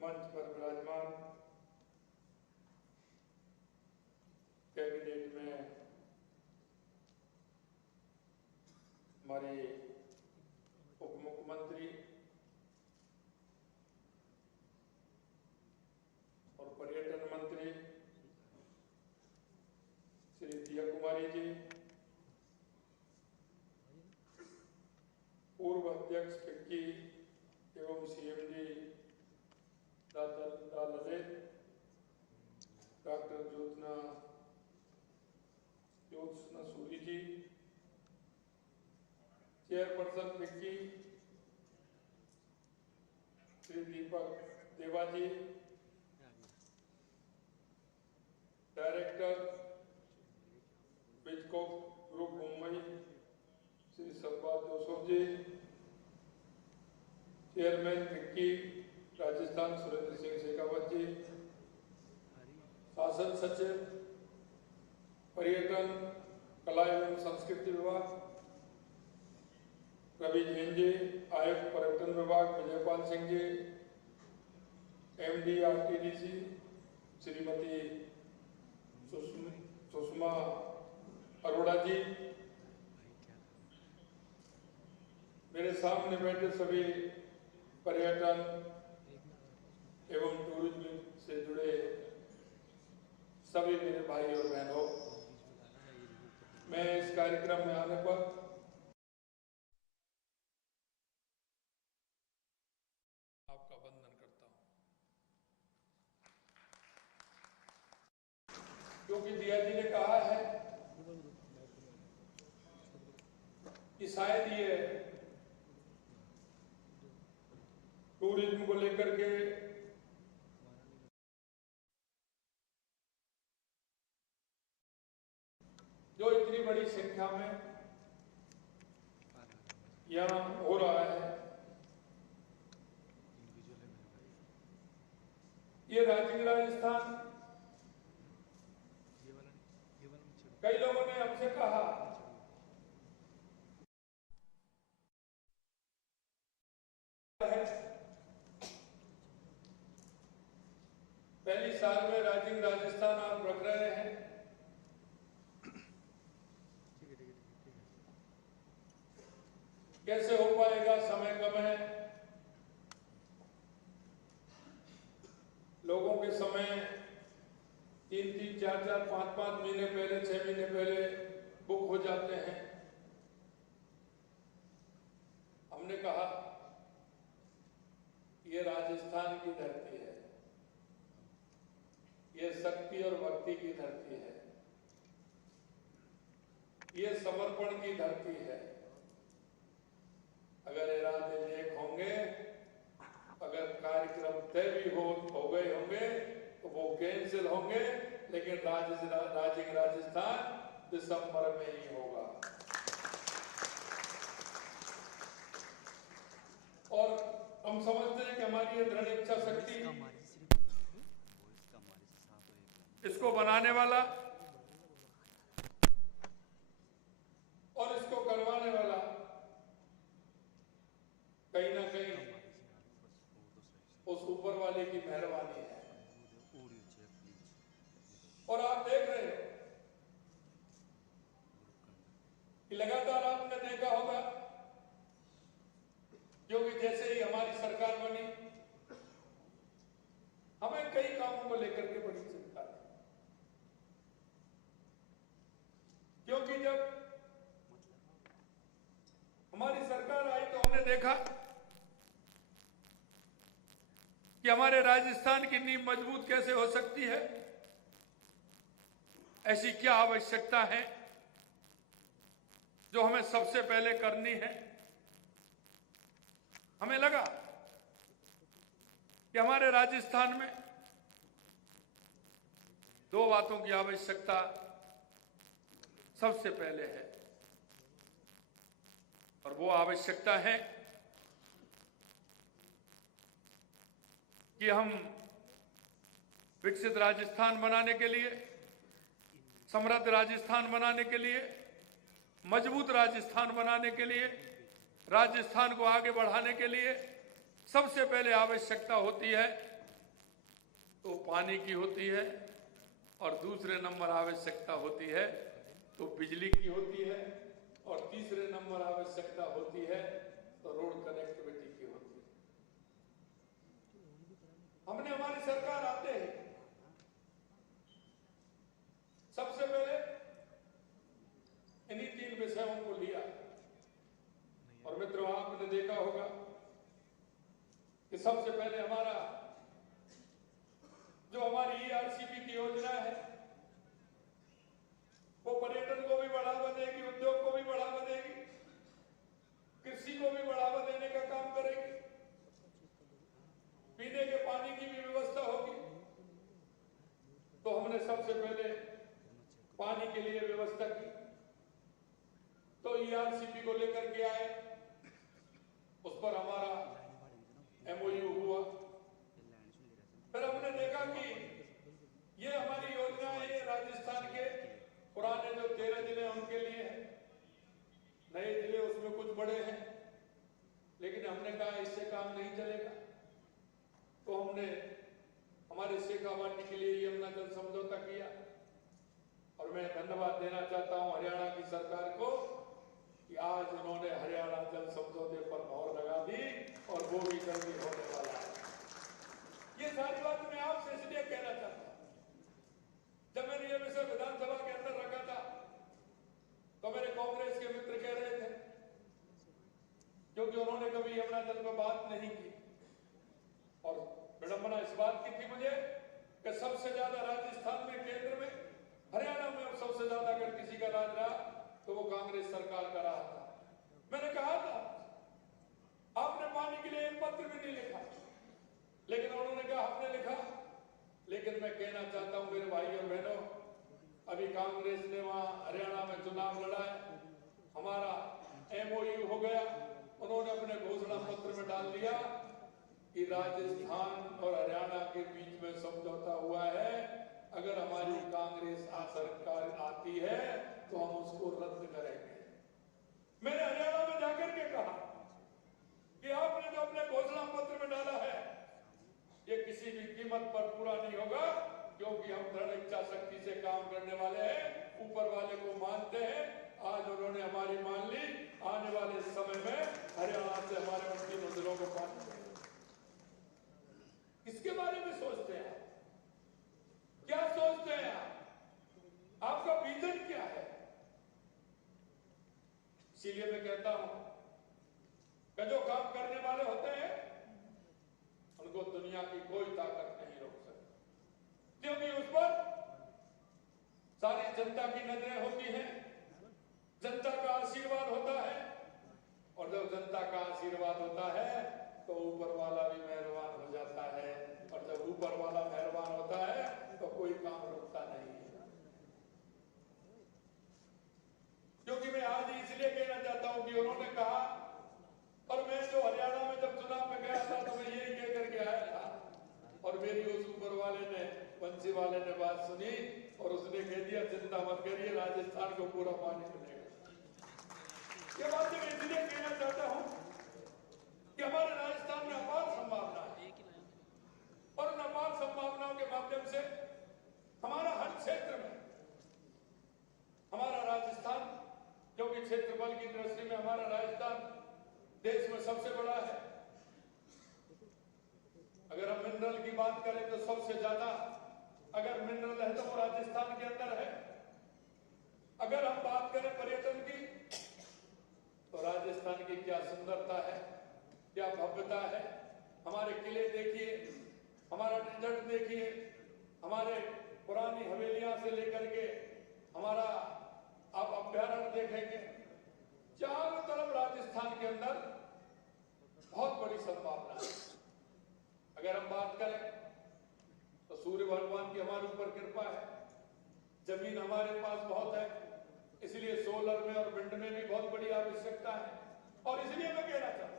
मंच पर विराजमान कैबिनेट में हमारे उप मुख्यमंत्री और पर्यटन मंत्री श्री दिया कुमारी जी, पूर्व अध्यक्ष फिक्की एवं सीएमडी ललित, डॉक्टर ज्योत्सना सूरी जी, चेयरपर्सन फिक्की श्री दीपक देवा जी, डायरेक्टर बिजकोक ग्रुप मुंबई श्री संवाद जोसफ जी, चेयरमैन फिक्की राजस्थान सुरेंद्र सिंह शेखावत जी, शासन सचिव पर्यटन कला एवं संस्कृति विभाग रवि जैन जी, आयुक्त पर्यटन विभाग विजयपाल सिंह जी, एमडी आरटीडीसी श्रीमती सुषमा अरोड़ा जी, मेरे सामने बैठे सभी पर्यटन एवं टूरिज्म से जुड़े सभी मेरे भाई और बहनों, मैं इस कार्यक्रम में आने पर आपका वंदन करता हूं, क्योंकि दिया जी ने कहा है कि शायद ये टूरिज्म को लेकर के जो इतनी बड़ी संख्या में यहाँ हो रहा है, ये राजस्थान, कई लोगों ने हमसे कहा है पहली साल में राजस्थान आप रख रहे हैं, कैसे हो पाएगा, समय कम है, लोगों के समय 3-3, 4-4, 5-5 महीने पहले, 6 महीने पहले बुक हो जाते हैं। हमने कहा ये राजस्थान की धरती है, ये शक्ति और भक्ति की धरती है, ये समर्पण की धरती है। अगर इरादे नेक होंगे, अगर कार्यक्रम तय भी हो गए होंगे तो वो कैंसिल होंगे, लेकिन राजस्थान दिसंबर में ही होगा। और हम समझते हैं कि हमारी ये दृढ़ इच्छा शक्ति, इसको बनाने वाला और इसको करवाने वाला कहीं ना कहीं उस ऊपर वाले की मेहरबानी है। और आप देख रहे हो कि लगातार आपने देखा होगा, क्योंकि जैसे ही हमारी सरकार बनी, हमें कई कामों को लेकर के बड़ी चिंता थी, क्योंकि जब हमारी सरकार आई तो हमने देखा कि हमारे राजस्थान की नींव मजबूत कैसे हो सकती है, ऐसी क्या आवश्यकता है जो हमें सबसे पहले करनी है। हमें लगा कि हमारे राजस्थान में 2 बातों की आवश्यकता सबसे पहले है, और वो आवश्यकता है कि हम विकसित राजस्थान बनाने के लिए, समृद्ध राजस्थान बनाने के लिए, मजबूत राजस्थान बनाने के लिए, राजस्थान को आगे बढ़ाने के लिए सबसे पहले आवश्यकता होती है तो पानी की होती है, और दूसरे नंबर आवश्यकता होती है तो बिजली की होती है, और तीसरे नंबर आवश्यकता होती है तो रोड कनेक्टिविटी की होती है। हमने हमारी सरकार आते ही सबसे पहले इन्हीं 3 विषयों को लिया। और मित्रों, आपने देखा होगा कि सबसे पहले हमारा जो हमारी ईआरसीपी की योजना है वो पर्यटन को भी बढ़ावा देगी, उद्योग को भी बढ़ावा देगी, कृषि को भी बढ़ावा देने का काम करेगी, पीने के पानी की भी व्यवस्था होगी। तो हमने सबसे पहले पानी के लिए व्यवस्था की, तो ईआरसीपी को लेकर के आए, उस पर हमारा एमओयू हुआ। फिर हमने देखा कि ये हमारी योजना है, ये राजस्थान के पुराने जो 13 जिले हैं उनके लिए है, नए जिले उसमें कुछ बड़े हैं, लेकिन हमने कहा इससे काम नहीं चलेगा। तो हमने हमारे शेखावाटी के लिए यमुना जल समझौता किया। और मैं धन्यवाद देना चाहता हूं हरियाणा की सरकार को कि आज उन्होंने हरियाणा जल समझौते पर मोहर लगा दी, और वो भी जल्दी होने वाला है। ये सारी बात मैं आपसे इसलिए कहना चाहता हूं, जब मैंने ये विषय विधानसभा के अंदर रखा था तो मेरे कांग्रेस के मित्र कह रहे थे, क्योंकि उन्होंने कभी यमुना जल पर बात नहीं की, और विडंबना इस बात की थी मुझे कि सबसे ज्यादा राजस्थान में, केंद्र में, हरियाणा में सबसे ज्यादा अगर किसी का राज रहा तो वो कांग्रेस सरकार का रहा था। मैंने कहा था आपने पानी के लिए एक पत्र भी नहीं लिखा, लेकिन उन्होंने कहा हमने लिखा। लेकिन मैं कहना चाहता हूं मेरे भाई और बहनों, अभी कांग्रेस ने वहां हरियाणा में चुनाव लड़ा है, हमारा एमओयू हो गया, उन्होंने अपने घोषणा पत्र में डाल दिया कि राजस्थान और हरियाणा के बीच में समझौता हुआ है, अगर हमारी कांग्रेस सरकार आती है तो हम उसको रद्द करेंगे। मैंने हरियाणा में जाकर के कहा कि आपने जो अपने घोषणा पत्र में डाला है ये किसी भी कीमत पर पूरा नहीं होगा, क्योंकि हम दृढ़ इच्छा शक्ति से काम करने वाले हैं, ऊपर वाले को मानते हैं। आज उन्होंने हमारी मान ली, आने वाले समय में हरियाणा से हमारे उन तीनों जिलों को पानी देंगे। किसके बारे में सोचते हैं आप? क्या सोचते हैं आप? आपका विजन क्या है? इसीलिए मैं कहता हूं कि जो काम करने वाले होते हैं उनको दुनिया की कोई ताकत नहीं रोक सकती, क्योंकि उस पर सारी जनता की नजरें होती हैं, जनता का आशीर्वाद होता है, और जब जनता का आशीर्वाद होता है तो ऊपर वाला भी मेहरबान हो जाता है, और जब ऊपर वाला मेहरबान होता है तो कोई काम रुकता नहीं है। क्योंकि मैं आज इसलिए कहना चाहता हूं कि उन्होंने कहा, और मैं जो हरियाणा में जब चुनाव में गया था तो मैं यही कह करके आया था, और मेरी उस ऊपर वाले ने, बंसी वाले ने बात सुनी और उसने कह दिया चिंता मत करिए, राजस्थान को पूरा पानी मिलेगा। ये बात मैं इसलिए कहना चाहता हूं कि हमारे राजस्थान में अपार संभावना है, और उन अपार संभावनाओं के माध्यम से हमारा हर क्षेत्र में, हमारा राजस्थान, क्योंकि क्षेत्रफल की दृष्टि में हमारा राजस्थान देश में सबसे बड़ा है। अगर हम मिनरल की बात करें तो सबसे ज्यादा अगर मिनरल है तो वो राजस्थान के अंदर है। अगर हम बात करें पर्यटन की तो राजस्थान की क्या सुंदरता है, क्या भव्यता है। हमारे किले देखिए, हमारा डेजर्ट देखिए, हमारे पुरानी हवेलियां से लेकर के हमारा आप अभ्यारण्य देखेंगे, चारों तरफ राजस्थान के अंदर बहुत बड़ी संभावना है। अगर हम बात करें तो सूर्य भगवान की हमारे ऊपर कृपा है, जमीन हमारे पास बहुत है, इसलिए सोलर में और विंड में भी बहुत बड़ी आवश्यकता है। और इसलिए मैं कहना चाहता हूं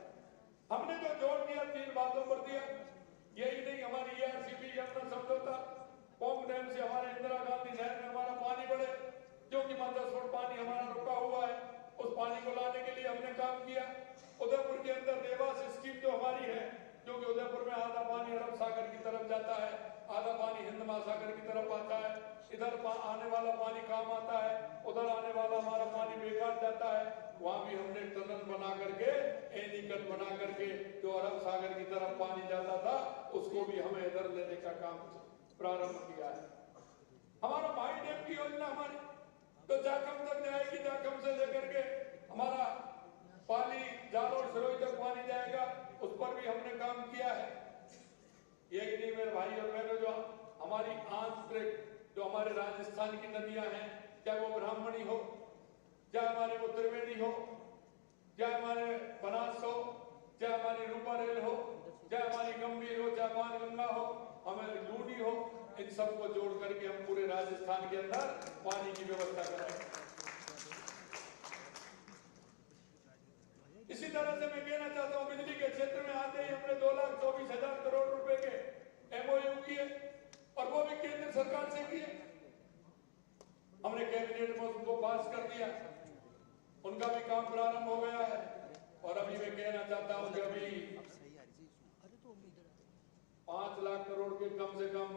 हमने जो जोर दिया 3 बातों पर दिया, यही नहीं, हमारी ईआरसीपी यमुना समझौता, पोंग डैम से हमारे इंदिरा गांधी नहर में हमारा पानी बढ़े, क्योंकि 10 फुट पानी हमारा रुका हुआ है, उस पानी को लाने के लिए हमने काम किया। उदयपुर के अंदर देवास स्कीम जो हमारी है, क्योंकि उदयपुर में आधा पानी अरब सागर की तरफ जाता है, आधा पानी उसको भी हमें इधर लेने का काम प्रारंभ किया है। हमारा माई डैम की योजना हमारी तो जाखम तक जाएगी, जाखम से लेकर के हमारा पानी जालोर सिरोही तक पानी जाएगा, उस पर भी हमने काम किया है। यही नहीं मेरे भाई और बहनों, जो हमारी आंतरिक जो हमारे राजस्थान की नदियां हैं, चाहे वो ब्राह्मणी हो, चाहे हमारे वो त्रिवेणी हो, चाहे हमारे बनास हो, चाहे हमारी रूपा रेल हो, चाहे हमारी गंभीर हो, चाहे बाणगंगा हो, हमारी लूनी हो, इन सबको जोड़ करके हम पूरे राजस्थान के अंदर पानी की व्यवस्था कराएंगे। इसी तरह से मैं कहना चाहता हूं, बिजली के क्षेत्र में आते ही हमने 2,24,000 करोड़ रुपए के MOU किए और वो भी केंद्र सरकार से किए। हमने कैबिनेट में उसको पास कर दिया, उनका भी काम प्रारंभ हो गया है। और अभी मैं कहना चाहता हूं कि अभी 5 लाख करोड़ के कम से कम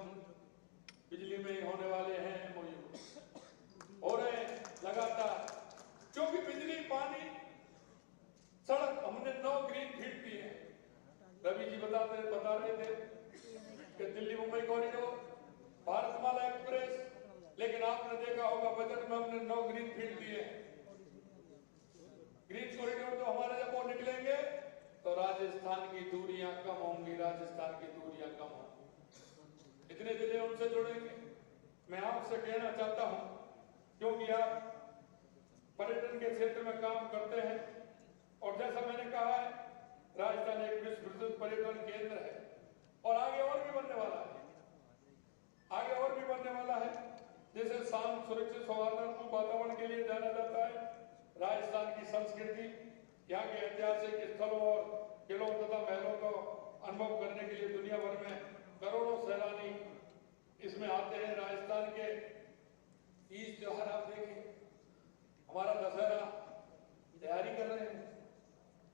बिजली में होने वाले हैं MOU हो रहे लगातार, क्योंकि बिजली, पानी, सड़क, हमने 9 ग्रीन फील्ड दिए हैं। रवि जी बता रहे थे कि दिल्ली मुंबई कॉरिडोर, भारतमाला एक्सप्रेस, लेकिन आपने देखा होगा बजट में हमने 9 ग्रीन फील्ड दिए हैं। ग्रीन कॉरिडोर तो हमारे जब वो निकलेंगे तो राजस्थान की दूरियां कम होंगी, राजस्थान की दूरियां कम होंगी, इतने जिले उनसे जुड़ेंगे। मैं आपसे कहना चाहता हूं, क्योंकि आप पर्यटन के क्षेत्र में काम करते हैं और जैसा मैंने कहा है, राजस्थान एक विश्व प्रसिद्ध पर्यटन केंद्र है और आगे और भी बनने वाला है, आगे और भी बनने वाला है। जैसे शांत, सुरक्षित, सौहार्दपूर्ण वातावरण के लिए जाना जाता है। राजस्थान की संस्कृति, यहाँ के ऐतिहासिक स्थलों और किलों तथा महलों को अनुभव करने के लिए दुनिया भर में करोड़ों सैलानी इसमें आते हैं। राजस्थान के तीज त्योहार आप देखिए, हमारा दशहरा तैयारी कर रहे हैं,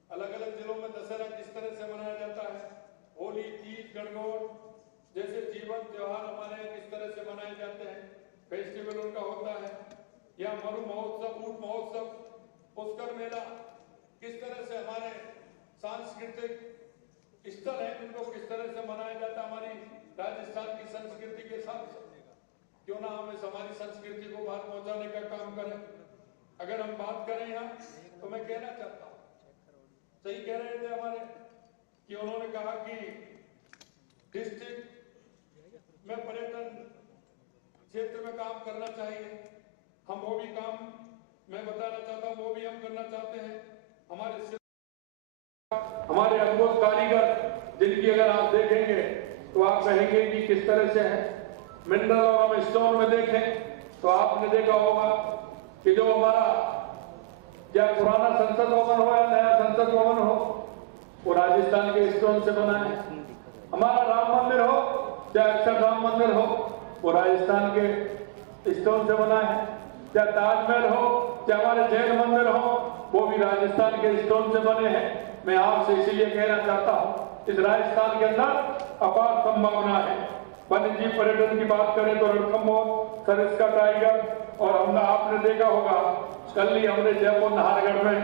अलग अलग जिलों में दशहरा किस तरह से मनाया जाता है, होली, तीज, गणगौर जैसे जीवन त्योहार हमारे यहाँ किस तरह से मनाए जाते हैं, फेस्टिवल उनका होता है। या मरु महोत्सव, ऊंट महोत्सव, पुष्कर मेला, किस तरह से हमारे सांस्कृतिक स्थल है, उनको किस तरह से मनाया जाता है हमारी राजस्थान की संस्कृति के साथ। क्यों ना हम इस हमारी संस्कृति को बाहर पहुंचाने का काम करें। अगर हम बात करें यहाँ, तो मैं कहना चाहता हूँ, सही कह रहे थे हमारे कि उन्होंने कहा कि डिस्ट्रिक्ट में पर्यटन क्षेत्र में काम करना चाहिए। हम वो भी काम मैं बताना चाहता हूँ, वो भी हम करना चाहते हैं। हमारे अद्भुत कारीगर, जिनकी अगर आप देखेंगे तो आप कहेंगे कि किस तरह से है। मिनरल और हम स्टोन में देखें तो आपने देखा होगा कि जो हमारा चाहे पुराना संसद भवन हो या नया संसद भवन हो, वो राजस्थान के स्टोन से बना है। हमारा राम मंदिर हो, चाहे अक्षरधाम मंदिर हो, वो राजस्थान के स्टोन से बना है। चाहे ताजमहल हो, चाहे हमारे जैन मंदिर हो, वो भी राजस्थान के स्टोन से बने हैं। मैं आपसे इसीलिए कहना चाहता हूँ, इस राजस्थान के अंदर अपार संभावना है। वन्य जीव पर्यटन की बात करें तो रणथंभौर, सरिस्का टाइगर, और हमने आपने देखा होगा कल ही हमने जयपुर नाहरगढ़ में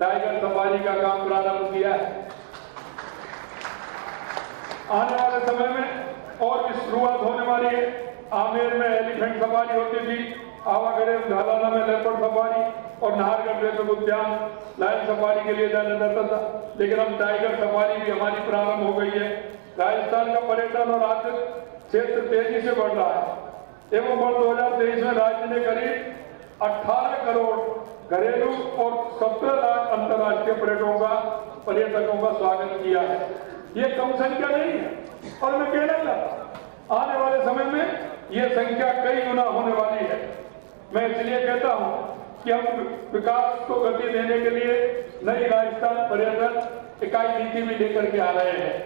टाइगर सफारी का काम प्रारंभ किया है। आने वाले समय में और भी शुरुआत होने वाली है। आमेर में एलिफेंट सफारी होती थी, आवागढ़ झालाना में लेपर्ड सफारी, और नाहरगढ़ रेत उद्यान लायन सफारी के लिए जाना जाता था, लेकिन अब टाइगर सफारी भी हमारी प्रारंभ हो गई है। राजस्थान का पर्यटन और आर्थिक क्षेत्र तेजी से बढ़ रहा है एवं वर्ष 2023 में राज्य ने करीब 18 करोड़ घरेलू और 17 लाख अंतर्राष्ट्रीय पर्यटकों का स्वागत किया है। ये कम संख्या नहीं है, और मैं कहना चाहता हूं आने वाले समय में ये संख्या कई गुना होने वाली है। मैं इसलिए कहता हूं कि हम विकास को गति देने के लिए नई राजस्थान पर्यटन इकाई नीति भी लेकर के आ रहे हैं।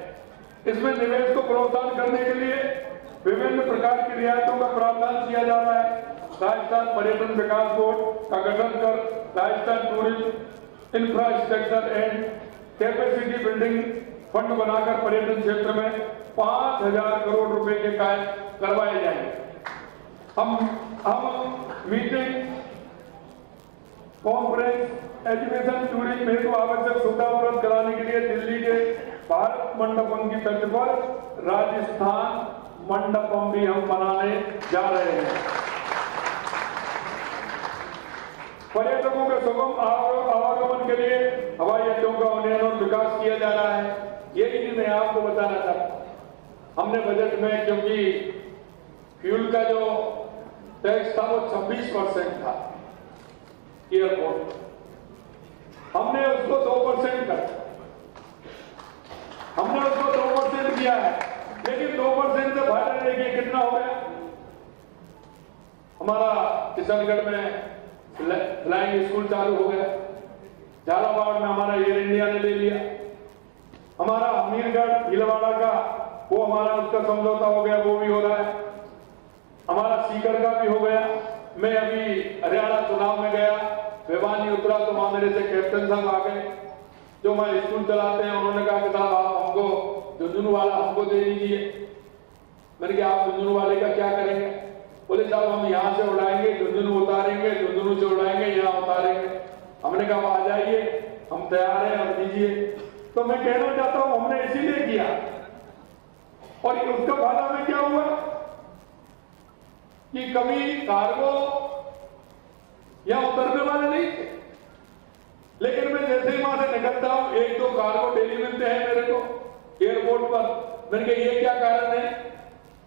इसमें निवेश को प्रोत्साहन करने के लिए विभिन्न प्रकार की रियायतों का प्रावधान किया जा रहा है। राजस्थान पर्यटन विकास बोर्ड का गठन कर Rajasthan tourism infrastructure and capacity building fund बनाकर पर्यटन क्षेत्र में 5,000 करोड़ रुपए के कार्य करवाए जाएंगे। हम मीटिंग, कॉन्फ्रेंस, एजुकेशन, टूरिज्म हेतु आवश्यक सुविधा उपलब्ध कराने के लिए दिल्ली के बाहर भारत मंडपम की तर्ज पर राजस्थान मंडपम भी हम बनाने जा रहे हैं। पर्यटकों के सुगम आवागमन के लिए हवाई अड्डों का उन्नयन और विकास किया जा रहा है। यही मैं आपको बताना चाहता हूं। हमने बजट में, क्योंकि फ्यूल का जो टैक्स था वो 26% था एयरपोर्ट, हमने उसको 2% कर, हमने उसको 2% किया है। लेकिन 2% से फायदा देखिए कितना हो गया। हमारा किशनगढ़ में फ्लाइंग स्कूल चालू हो गया, झालावाड़ में हमारा एयर इंडिया ने ले लिया, हमारा अमीरगढ़ भीलवाड़ा का वो हमारा उसका समझौता हो गया, वो भी हो रहा है, हमारा सीकर का भी हो गया। मैं अभी हरियाणा चुनाव में गया, भिवानी उतरा तो वहां मेरे से कैप्टन साहब आ गए जो हमारे स्कूल चलाते हैं। उन्होंने कहा कि साहब आप हमको झुंझुनू वाला हमको दे दीजिए। मैंने कहा आप झुंझुनू वाले का क्या करेंगे? बोले साहब हम यहाँ से उड़ाएंगे, झुंझुनू उतारेंगे, झुंझुनू से उड़ाएंगे, यहाँ उतारेंगे। हमने कहा आ जाइए, हम तैयार हैं, अब दीजिए। तो मैं कहना चाहता हूं हमने इसीलिए किया, और उसका फायदा में क्या हुआ कि कभी कार्गो यहां उतरने वाले नहीं थे, लेकिन मैं जैसे ही वहां से निकलता हूं 1-2 कार्गो डेली मिलते हैं मेरे को एयरपोर्ट पर। मैंने कहा ये क्या कारण है?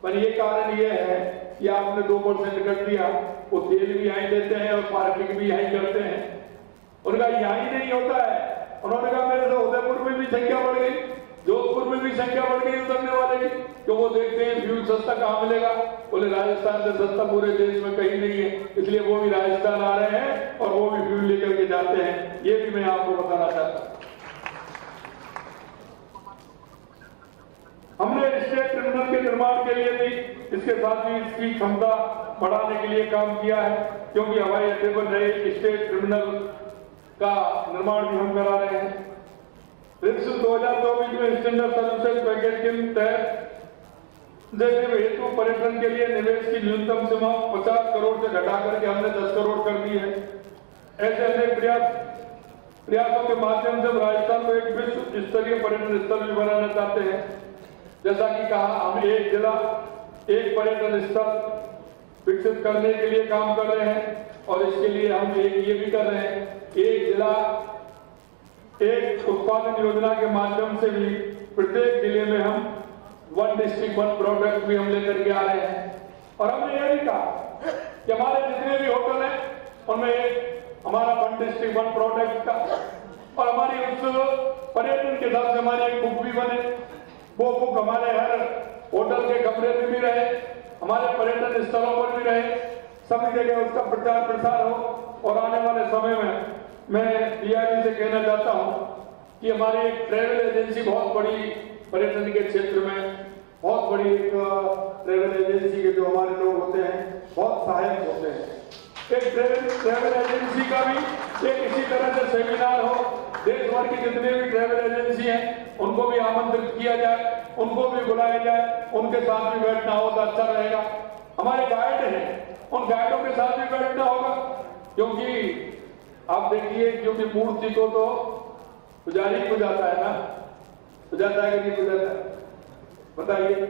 पर ये कारण ये है कि आपने 2% कर दिया, वो तेल भी यहीं देते हैं और पार्किंग भी यहीं करते हैं। उनका यहीं नहीं होता है। उन्होंने कहा मेरे से उदयपुर में भी संख्या बढ़ गई, जोधपुर में भी संख्या बढ़ गई उतरने वाले की, तो वो देखते हैं फ्यूल सस्ता कहाँ मिलेगा। बोले राजस्थान से सस्ता पूरे देश में कहीं नहीं है, इसलिए वो भी राजस्थान आ रहे हैं और वो भी फ्यूल लेकर के जाते हैं। ये भी मैं आपको बताना चाहता हूँ। हमने स्टेट टर्मिनल के निर्माण के लिए भी, इसके साथ ही इसकी क्षमता बढ़ाने के लिए काम किया है, क्योंकि हवाई अड्डे पर नए स्टेट टर्मिनल का निर्माण भी हम करा रहे हैं। 2024 में स्टैंडर्ड सर्विसेज पैकेज के तहत हेतु पर्यटन के लिए निवेश की न्यूनतम सीमा 50 करोड़ से घटा करके हमने 10 करोड़ कर दी है। ऐसे अनेक प्रयासों के माध्यम से राजस्थान को एक विश्व स्तरीय पर्यटन स्थल भी बनाना चाहते हैं। जैसा कि कहा, हम एक जिला एक पर्यटन स्थल विकसित करने के लिए काम कर रहे हैं, और इसके लिए हम ये भी कर रहे हैं, एक जिला एक उत्पादन योजना के माध्यम से भी प्रत्येक जिले में हम 1 डिस्ट्रिक्ट 1 प्रोडक्ट भी हम लेकर के आ रहे हैं। और हमने ये भी कहा कि हमारे जितने भी होटल हैं उनमें हमारा 1 डिस्ट्रिक्ट 1 प्रोडक्ट का, और हमारी उस पर्यटन के हिसाब से हमारी एक बुक भी बने, वो बुक हमारे हर होटल के कमरे में भी रहे, हमारे पर्यटन स्थलों पर भी रहे, सभी जगह उसका प्रचार प्रसार हो। और आने वाले समय में मैं पीआईबी से कहना चाहता हूं कि हमारी एक ट्रेवल एजेंसी बहुत बड़ी पर्यटन के क्षेत्र में, बहुत बड़ी एक ट्रेवल एजेंसी के जो हमारे लोग होते हैं बहुत सहायक होते हैं। एक ट्रेवल एजेंसी का भी एक इसी तरह से सेमिनार हो, देश भर की जितने भी ट्रेवल एजेंसी हैं उनको भी आमंत्रित किया जाए, उनको भी बुलाया जाए, उनके साथ भी बैठना हो तो अच्छा रहेगा। हमारे गाइड हैं, उन गाइडों के साथ भी बैठना होगा, क्योंकि आप देखिए, क्योंकि मूर्ति को तो पुजारी को जाता है ना, पुजाता है कि नहीं पुजाता, बताइए।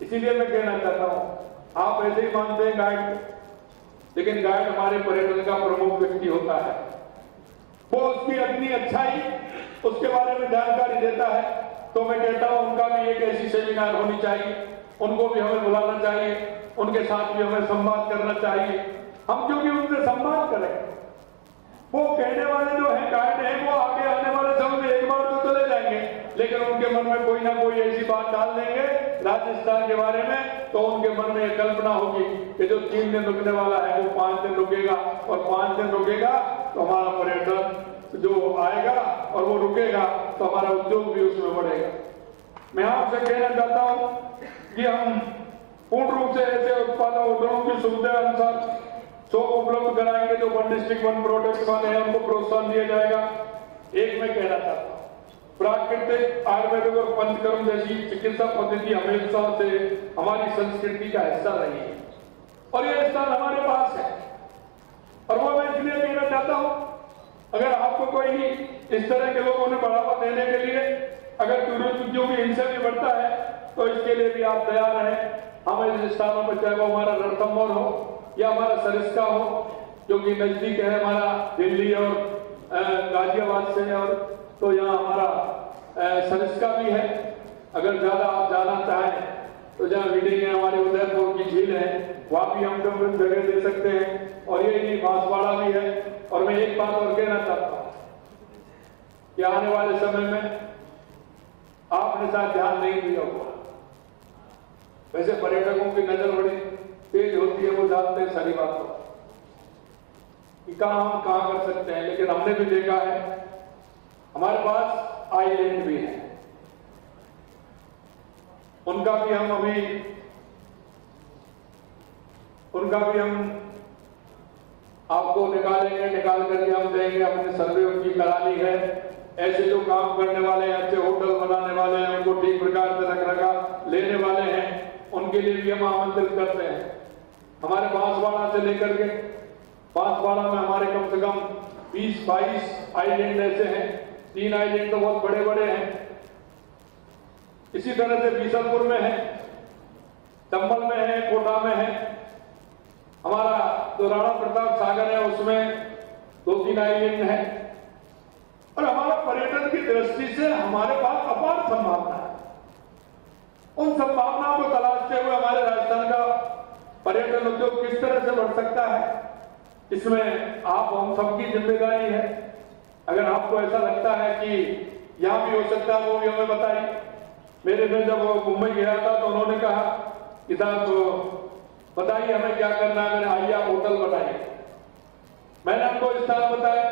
इसीलिए मैं कहना चाहता हूं, आप ऐसे ही मानते हैं गाइड, लेकिन गाइड हमारे पर्यटन का प्रमुख व्यक्ति होता है। वो उसकी अपनी अच्छाई उसके बारे में जानकारी देता है। तो मैं कहता हूं उनका भी एक ऐसी सेमिनार होनी चाहिए, उनको भी हमें बुलाना चाहिए, उनके साथ भी हमें संवाद करना चाहिए। हम क्योंकि उनसे संवाद करें, वो कहने वाले जो हैं गाइड हैं, वो आगे आने वाले समय में एक बार तो चले जाएंगे, लेकिन उनके मन में कोई ना कोई ऐसी बात डाल देंगे राजस्थान के बारे में, तो उनके मन में कल्पना होगी कि जो 3 दिन रुकने वाला है वो 5 दिन रुकेगा, और 5 दिन रुकेगा तो हमारा पर्यटन जो आएगा और वो रुकेगा तो हमारा उद्योग भी उसमें बढ़ेगा। मैं आपसे कहना चाहता हूं कि हम पूर्ण रूप से ऐसे उत्पादक उद्योगों की सुविधा अनुसार शोक उपलब्ध कराएंगे जो 1 डिस्ट्रिक्ट 1 प्रोडक्ट वाले हैं, उनको प्रोत्साहन दिया जाएगा। एक मैं कहना चाहता हूँ, प्राकृतिक आयुर्वेदिक और पंचकर्म जैसी चिकित्सा पद्धति हमेशा से हमारी संस्कृति का हिस्सा रही है, और ये स्थान हमारे पास है। और वो मैं इसलिए कहना चाहता हूँ, अगर आपको कोई इस तरह के लोगों ने बढ़ावा देने के लिए अगर टूरिज्म जो भी इनसे भी बढ़ता है तो इसके लिए भी आप तैयार हैं। हम इन स्थानों पर, चाहे वो हमारा रणथंभौर हो या हमारा सरिस्का हो जो कि नजदीक है हमारा दिल्ली और गाजियाबाद से, और तो यहाँ हमारा सरिस्का भी है। अगर ज्यादा आप जाना चाहें तो जहाँ रीडिंग है, हमारे उदयपुर की झील है, वहाँ भी हम लोग जगह दे सकते हैं। और ये नहीं, बांसवाड़ा भी है। और मैं एक बात और कहना चाहता हूँ कि आने वाले समय में आपने शायद ध्यान नहीं दिया होगा, वैसे पर्यटकों की नजर बड़ी तेज होती है, वो जानते हैं सारी बातों कि हम कहाँ कर सकते हैं। लेकिन हमने भी देखा है हमारे पास आइलैंड भी है, उनका भी हम आपको निकालेंगे, निकाल करके हम देंगे। अपने सर्वे उनकी करा ली है। ऐसे जो काम करने वाले हैं, अच्छे होटल बनाने वाले हैं, उनको ठीक प्रकार से रख रखाव लेने वाले हैं, उनके लिए भी हम आमंत्रित करते हैं। हमारे बांसवाड़ा से लेकर के, बांसवाड़ा में हमारे कम से कम 20-22 आइलैंड ऐसे हैं। 3 आइलैंड तो बहुत बड़े बड़े हैं। इसी तरह से बीसलपुर में है, चंबल में है, कोटा में है। हमारा जो राणा प्रताप सागर है उसमें 2-3 आइलैंड है। और हमारा पर्यटन की दृष्टि से हमारे पास अपार संभावना है। उन संभावनाओं को तलाशते हुए हमारे राजस्थान का पर्यटन उद्योग किस तरह से बढ़ सकता है, इसमें आप हम सबकी जिम्मेदारी है। अगर आपको ऐसा लगता है कि यहां भी हो सकता है, वो भी हमें बताइए। मेरे में जब मुंबई गया था तो उन्होंने कहा कि साहब तो बताइए हमें क्या करना है। मैंने आइए आप होटल बताइए। मैंने आपको स्थान बताया।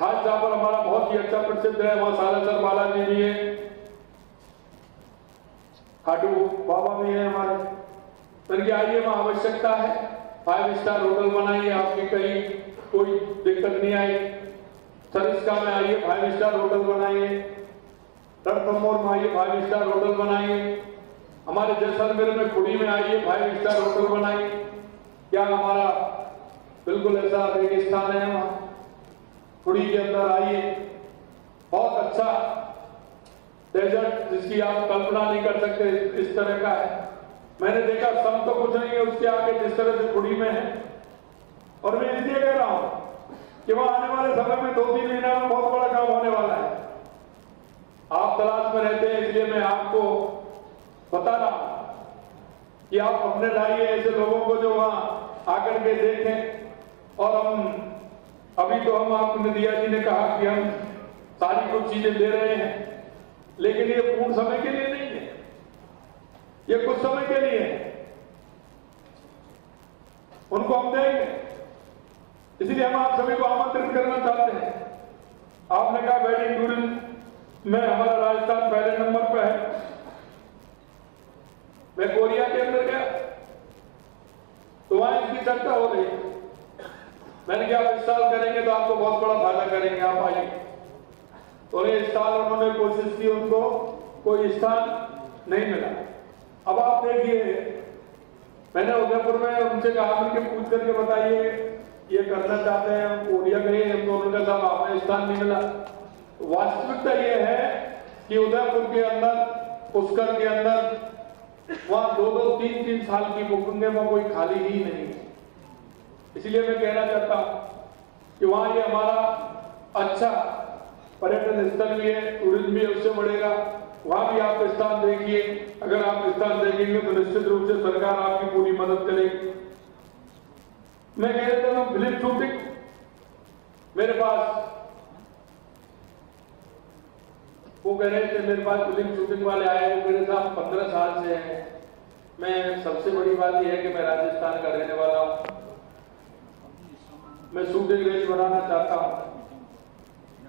थाल चावल हमारा बहुत ही अच्छा प्रसिद्ध है, वहां सालासर बालाजी भी है, खाटू बाबा भी है हमारे। तो आइए, वहां आवश्यकता है 5 स्टार होटल बनाइए, आपकी कहीं कोई दिक्कत नहीं आई। सरिस्का में आइए 5 स्टार होटल बनाइए, रणथंभौर में आइए 5 स्टार होटल बनाइए, हमारे जैसलमेर में खुड़ी में आइए 5 स्टार होटल बनाइए। क्या हमारा बिल्कुल ऐसा रेगिस्तान है वहां खुड़ी के अंदर, आइए, बहुत अच्छा डेजर्ट जिसकी आप कल्पना नहीं कर सकते, इस तरह का है। मैंने देखा सम तो कुछ नहीं है उसके आगे जिस तरह से खुड़ी में है। और मैं इसलिए कह रहा हूं कि वहां आने वाले समय में 2-3 महीना में बहुत बड़ा काम होने वाला है। आप तलाश में रहते हैं, इसलिए मैं आपको बता रहा हूं कि आप अपने लाइए ऐसे लोगों को जो वहां आकर के देखें। और हम अभी तो हम आपको नदिया जी ने कहा कि हम सारी कुछ चीजें दे रहे हैं, लेकिन ये पूर्ण समय के लिए नहीं है, ये कुछ समय के लिए है। उनको हम देंगे, इसलिए हम आप सभी को आमंत्रित करना चाहते हैं। आपने कहा वेडिंग टूरिज्म में हमारा राजस्थान पहले नंबर पर है। मैं कोरिया के अंदर गया तो वहां इसकी चर्चा हो रही। मैंने कहा आप इस साल करेंगे तो आपको बहुत बड़ा फायदा करेंगे, आप आइए। तो इस साल उन्होंने कोशिश की, उनको कोई स्थान नहीं मिला। अब आप देखिए, मैंने उदयपुर में उनसे कहा कि पूछ करके बताइए ये करना चाहते हैं, हम कोरिया गए, हम दोनों का साहब आपने स्थान नहीं मिला। वास्तविकता ये है कि उदयपुर के अंदर, पुष्कर के अंदर वहां 2-2, 3-3 साल की बुकिंग है, वहां कोई खाली ही नहीं है। इसलिए मैं कहना चाहता हूं कि वहां ये हमारा अच्छा पर्यटन स्थल भी है, टूरिज्म भी उससे बढ़ेगा। वहां भी आप स्थान देखिए। अगर आप स्थान देखेंगे तो निश्चित रूप से सरकार आपकी पूरी मदद करेगी। मैं कह रहा था फिल्म शूटिंग, मेरे पास वो कह रहे थे, मेरे पास फिल्म शूटिंग वाले आए, वो मेरे साथ 15 साल से हैं। मैं सबसे बड़ी बात यह है कि मैं राजस्थान का रहने वाला हूं, मैं शूटिंग रेंज बनाना चाहता हूं।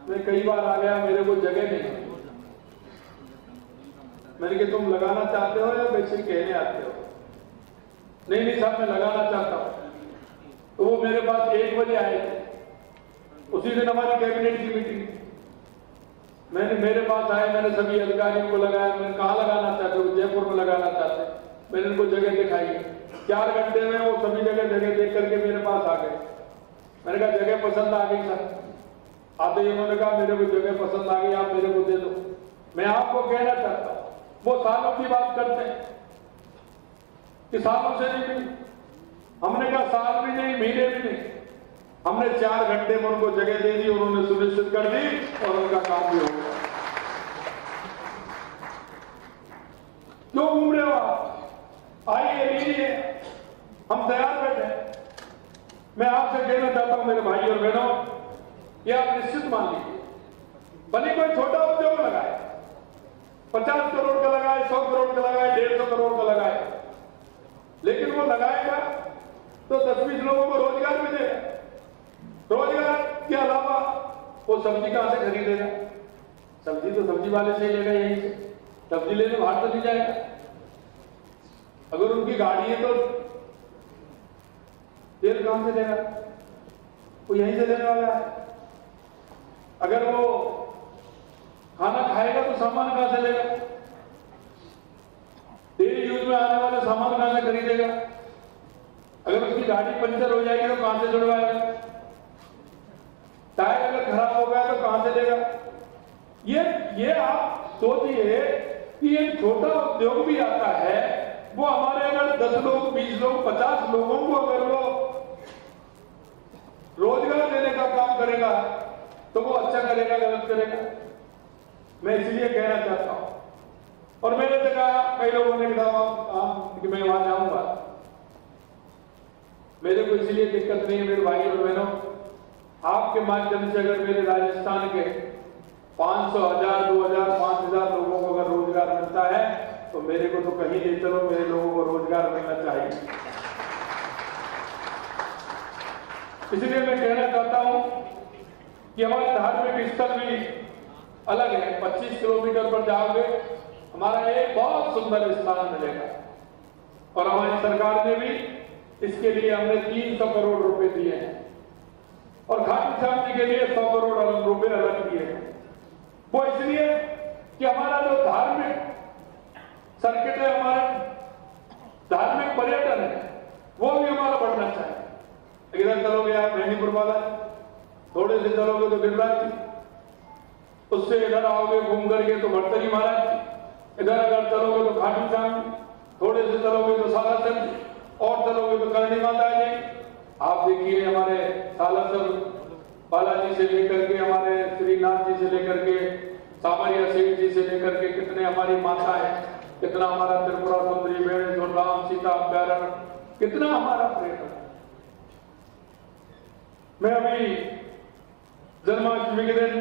मैं कई बार आ गया, मेरे को जगह नहीं। मैंने कहा तुम लगाना चाहते हो या वैसे कहने आते हो? नहीं नहीं साहब, मैं लगाना चाहता हूं। तो वो मेरे पास 1 बजे आए थे। उसी दिन हमारी कैबिनेट की मीटिंग। मैंने मेरे पास आए, मैंने सभी अधिकारियों को लगाया। मैंने कहाँ लगाना चाहते हो? जयपुर में लगाना चाहते। मैंने उनको जगह दिखाई। 4 घंटे में वो सभी जगह देख करके मेरे पास आ गए। मैंने कहा जगह पसंद आ गई सर। आते ही उन्होंने कहा मेरे को जगह पसंद आ गई, आप मेरे को दे दो। मैं आप आपको कहना चाहता हूं, वो सालों की बात करते हैं, किसानों से नहीं मिली। हमने कहा साल भी नहीं, महीने भी नहीं, हमने 4 घंटे में उनको जगह दे दी, उन्होंने सुनिश्चित कर दी और उनका काम भी हो गया। क्यों घूम रहे हो आप? आइए, लीजिए, हम तैयार बैठे। मैं आपसे कहना चाहता हूं मेरे भाई और बहनों, ये आप निश्चित मान लीजिए, भले कोई छोटा उद्योग लगाए, 50 करोड़ का लगाए, 100 करोड़ का लगाए, 150 करोड़ का लगाए, लेकिन वो लगाएगा तो 10-20 लोगों को रोजगार मिलेगा। रोजगार के अलावा वो सब्जी कहां से खरीदेगा? सब्जी तो सब्जी वाले से ही लेगा, यहीं से सब्जी लेने बाहर तो नहीं जाएगा। अगर उनकी गाड़ी है तो तेल कहां से लेगा? वो यहीं से लेने वाला है। अगर वो खाना खाएगा तो सामान कहां से लेगा? डेली यूज में आने वाले सामान कहां से खरीदेगा? अगर उसकी गाड़ी पंचर हो जाएगी तो कहां से जुड़वाएगा? टायर अगर खराब हो गया तो कहां से लेगा? ये आप सोचिए कि एक छोटा उद्योग भी आता है, वो हमारे अगर 10 लोग, 20 लोग, 50 लोगों को अगर वो रोजगार देने का काम करेगा तो वो अच्छा करेगा, गलत करेगा? मैं इसलिए कहना चाहता हूं, और मैंने देखा कई लोगों ने कहा कि मैं वहां जाऊंगा। मेरे को इसलिए दिक्कत नहीं है मेरे भाई और बहनों, आपके माध्यम से अगर मेरे राजस्थान के 500, 1000, 2000, 5000 लोगों को अगर रोजगार मिलता है तो मेरे को तो कहीं ले चलो, मेरे लोगों को रोजगार मिलना चाहिए। इसलिए मैं कहना चाहता हूं कि हमारे धार्मिक स्थल भी अलग है। 25 किलोमीटर पर जाओगे हमारा एक बहुत सुंदर स्थान मिलेगा, और हमारी सरकार ने भी इसके लिए हमने 300 करोड़ रुपए दिए हैं, और घाटी श्याम जी के लिए 100 करोड़ रुपए अलग दिए हैं। वो इसलिए कि हमारा जो धार्मिक सर्किट है, हमारा धार्मिक पर्यटन है, वो भी हमारा बढ़ना चाहिए। इधर चलोगे आप मेहंदीपुर वाला, थोड़े से चलोगे तो गिरिराज जी, उससे इधर आओगे घूम करके तो भट्टरी महाराज जी, इधर अगर चलोगे तो घाटी श्याम, थोड़े से चलोगे तो सालासर जी, और चलोगे तो करणी माता जी। आप देखिए हमारे सालासर बालाजी से लेकर के, हमारे श्रीनाथ जी से लेकर के, सामरिया सेठ जी से लेकर के कितने हमारी माता है, कितना हमारा त्रिपुरा सुंदरी, बेणेश्वर राम सीता अभ्यारण्य, कितना हमारा पर्यटन। मैं अभी जन्माष्टमी के दिन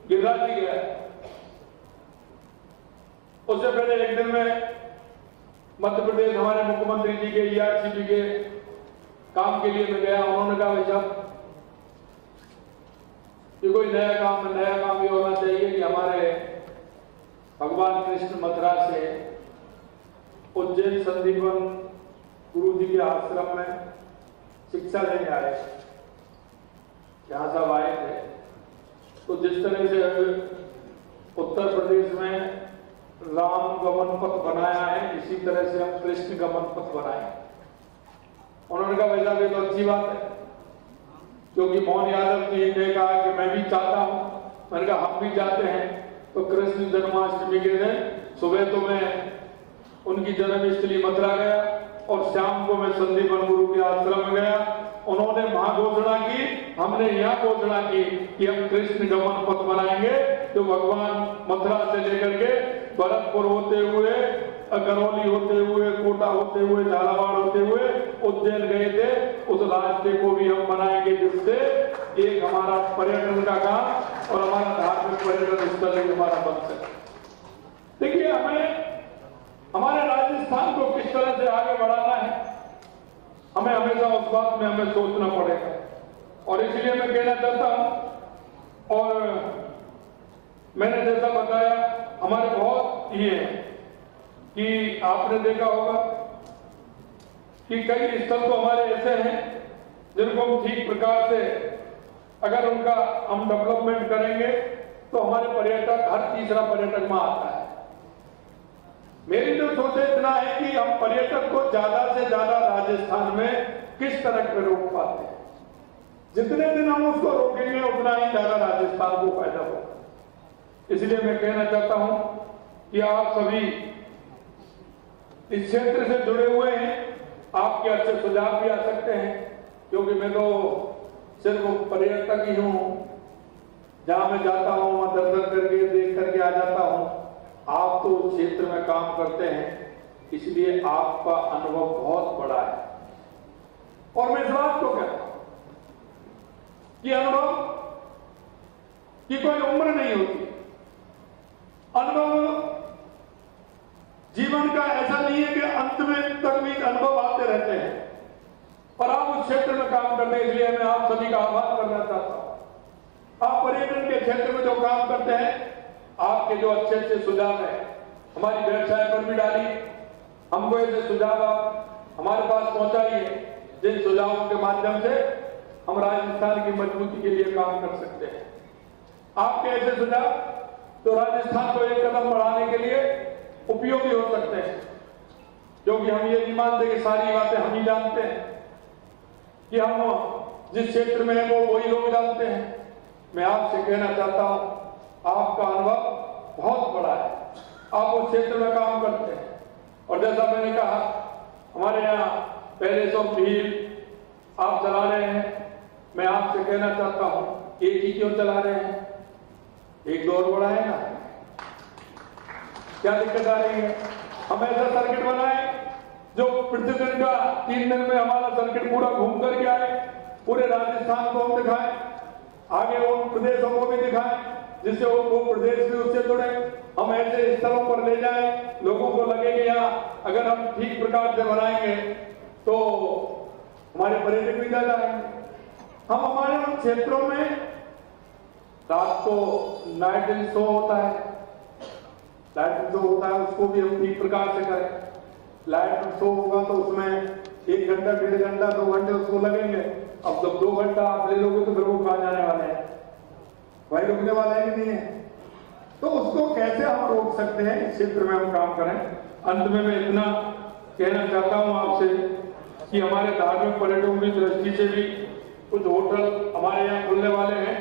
गिरिराज जी गया, उससे पहले एक दिन में मध्य प्रदेश हमारे मुख्यमंत्री जी के ERCP के काम के लिए मैं गया। उन्होंने कहा भाई साहब ये कोई नया काम ये होना चाहिए कि हमारे भगवान कृष्ण मथुरा से उज्जैन संदीपन गुरु जी के आश्रम में शिक्षा लेने आए, यहाँ सब आए थे। तो जिस तरह से उत्तर प्रदेश में राम गमन पथ बनाया है, इसी तरह से हम कृष्ण गमन पथ बनाए। उन्होंने कहा वैसा भी तो अच्छी बात है, क्योंकि मोहन यादव जी ने कहा कि मैं भी चाहता हूं। मैंने कहा हम भी चाहते हैं। तो कृष्ण जन्माष्टमी के दिन सुबह तो मैं उनकी जन्मस्थली मथुरा गया, और शाम को मैं संदीपन गुरु के आश्रम में गया। उन्होंने वहां घोषणा की, हमने यहाँ घोषणा की कि हम कृष्ण गमन पथ बनाएंगे, जो भगवान मथुरा से लेकर के भरतपुर होते हुए, करौली होते हुए, कोटा होते हुए, झालावाड़ होते हुए उज्जैन गए थे, उस रास्ते को भी हम बनाएंगे, जिससे एक हमारा पर्यटन का काम और हमारा धार्मिक पर्यटन स्थल भी हमारा बन सके। देखिए हमें हमारे राजस्थान को किस तरह से आगे बढ़ाना है, हमें हमेशा उस बात में हमें सोचना पड़ेगा। और इसलिए मैं कहना चाहता हूं, और मैंने जैसा बताया हमारे बहुत ये है कि आपने देखा होगा कि कई स्थल तो हमारे ऐसे हैं जिनको हम ठीक प्रकार से अगर उनका हम डेवलपमेंट करेंगे तो हमारे पर्यटक, हर तीसरा पर्यटक में आता है। मेरी तो सोच इतना है कि हम पर्यटक को ज्यादा से ज्यादा राजस्थान में किस तरह से रोक पाते हैं। जितने दिन हम उसको रोकेंगे उतना ही ज्यादा राजस्थान को फायदा होगा। इसलिए मैं कहना चाहता हूं कि आप सभी इस क्षेत्र से जुड़े हुए हैं, आपके अच्छे सुझाव भी आ सकते हैं, क्योंकि मैं तो सिर्फ पर्यटक ही हूं, जहां मैं जाता हूं वहां दर्शन करके देख करके आ जाता हूं। आप तो उस क्षेत्र में काम करते हैं, इसलिए आपका अनुभव बहुत बड़ा है। और मैं इस बात को कहता हूं कि अनुभव की कोई उम्र नहीं होती। अनुभव जीवन का ऐसा नहीं है कि अंत में तक भी अनुभव आते रहते हैं, पर आप उस क्षेत्र में काम करते हैं, इसलिए मैं आप सभी का आभार करना चाहता हूं। आप पर्यटन के क्षेत्र में जो काम करते हैं, आपके जो अच्छे अच्छे सुझाव हैं, हमारी वेबसाइट पर भी डाली, हमको ऐसे सुझाव आप हमारे पास पहुंचाइए, जिन सुझावों के माध्यम से हम राजस्थान की मजबूती के लिए काम कर सकते हैं। आपके ऐसे सुझाव तो राजस्थान को एक कदम बढ़ाने के लिए उपयोगी हो सकते हैं, क्योंकि हम ये नहीं मानते कि सारी बातें हम ही जानते हैं, कि हम जिस क्षेत्र में हैं वो वही लोग जानते हैं। मैं आपसे कहना चाहता हूं, आपका अनुभव बहुत बड़ा है, आप उस क्षेत्र में काम करते हैं। और जैसा मैंने कहा, हमारे यहाँ पैलेस ऑफ व्हील आप चला रहे हैं, मैं आपसे कहना चाहता हूं, एक ही क्यों चला रहे हैं, एक दो और बढ़ाए ना, क्या दिक्कत आ रही है? हम ऐसा सर्किट बनाए जो प्रतिदिन का 3 दिन में हमारा सर्किट पूरा घूम करके आए, पूरे राजस्थान को हम दिखाएं, आगे उन प्रदेशों को भी दिखाएं, जिससे वो प्रदेश भी उससे जुड़े। हम ऐसे स्थलों पर ले जाएं, लोगों को लगे कि यहाँ अगर हम ठीक प्रकार से बनाएंगे तो हमारे पर्यटक भी ज्यादा आएंगे। हम हमारे उन क्षेत्रों में रात को नाइट शो होता है, लाइट शो होता है, उसको भी हम ठीक प्रकार से करें। लाइट शो होगा तो उसमें 1 घंटा 1.5 घंटा 2 घंटे उसको लगेंगे। अब जब 2 घंटा आप ले लोगे तो फिर वो कहाँ जाने वाले हैं, वही रुकने वाले हैं कि नहीं है? तो उसको कैसे हम रोक सकते हैं, इस क्षेत्र में हम काम करें। अंत में मैं इतना कहना चाहता हूं आपसे कि हमारे धार्मिक पर्यटकों की दृष्टि से भी कुछ होटल हमारे यहाँ खुलने वाले हैं,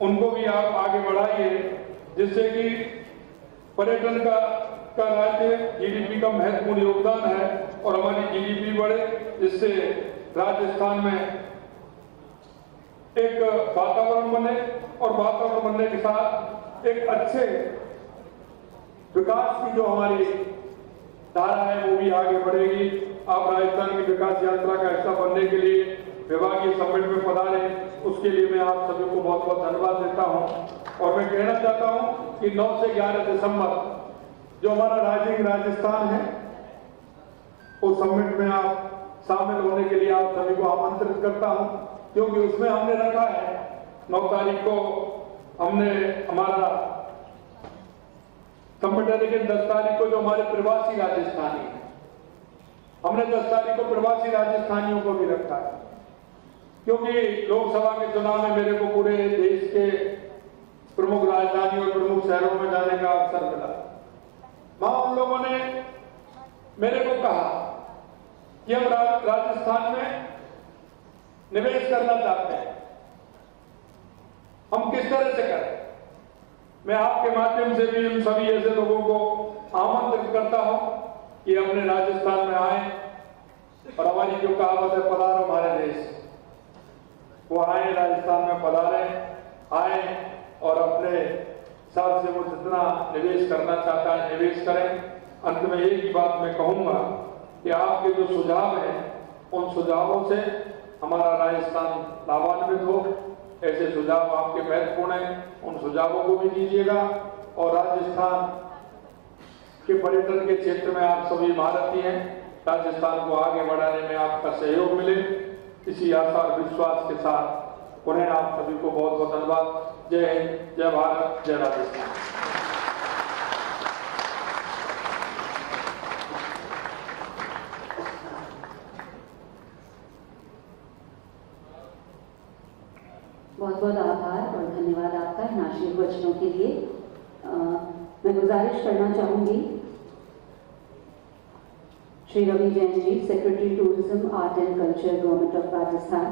उनको भी आप आगे बढ़ाइए, जिससे कि पर्यटन का राज्य जीडीपी का महत्वपूर्ण योगदान है और हमारी जीडीपी बढ़े, जिससे राजस्थान में एक वातावरण बने और वातावरण बनने के साथ एक अच्छे विकास की जो हमारी धारा है वो भी आगे बढ़ेगी। आप राजस्थान की विकास यात्रा का हिस्सा बनने के लिए विभागीय समिट में पधारे, उसके लिए मैं आप सभी को बहुत बहुत धन्यवाद देता हूं। और मैं कहना चाहता हूं कि 9 से 11 दिसंबर जो हमारा राजस्थान है, उस समिट में आप शामिल होने के लिए आप सभी को आमंत्रित करता हूं, क्योंकि उसमें हमने रखा है 9 तारीख को हमने हमारा समिट है, लेकिन 10 तारीख को जो हमारे प्रवासी राजस्थानी हैं, हमने 10 तारीख को प्रवासी राजस्थानियों को भी रखा है, क्योंकि लोकसभा के चुनाव में मेरे को पूरे देश के प्रमुख राजधानी और प्रमुख शहरों में जाने का अवसर मिला। वहां उन लोगों ने मेरे को कहा कि हम राजस्थान में निवेश करना चाहते हैं, हम किस तरह से करें। मैं आपके माध्यम से भी उन सभी ऐसे लोगों को आमंत्रित करता हूं कि अपने राजस्थान में आए और हमारी जो कहावत है, पधारो हमारे देश, वो आए, राजस्थान में पधारे, आए और अपने हिसाब से वो जितना निवेश करना चाहता है निवेश करें। अंत में एक ही बात मैं कहूंगा कि आपके जो सुझाव हैं, उन सुझावों से हमारा राजस्थान लाभान्वित हो। ऐसे सुझाव आपके महत्वपूर्ण हैं, उन सुझावों को भी दीजिएगा और राजस्थान के पर्यटन के क्षेत्र में आप सभी भारतीय हैं, राजस्थान को आगे बढ़ाने में आपका सहयोग मिले, इसी आशा और विश्वास के साथ पुनः आप सभी को बहुत बहुत धन्यवाद। जय हिंद, जय भारत, जय राजस्थान। बहुत बहुत आभार और धन्यवाद आपका इन आशीर्वाद वचनों के लिए। मैं गुजारिश करना चाहूंगी Shri Ravi Jain ji, secretary tourism, art and culture, government of Rajasthan,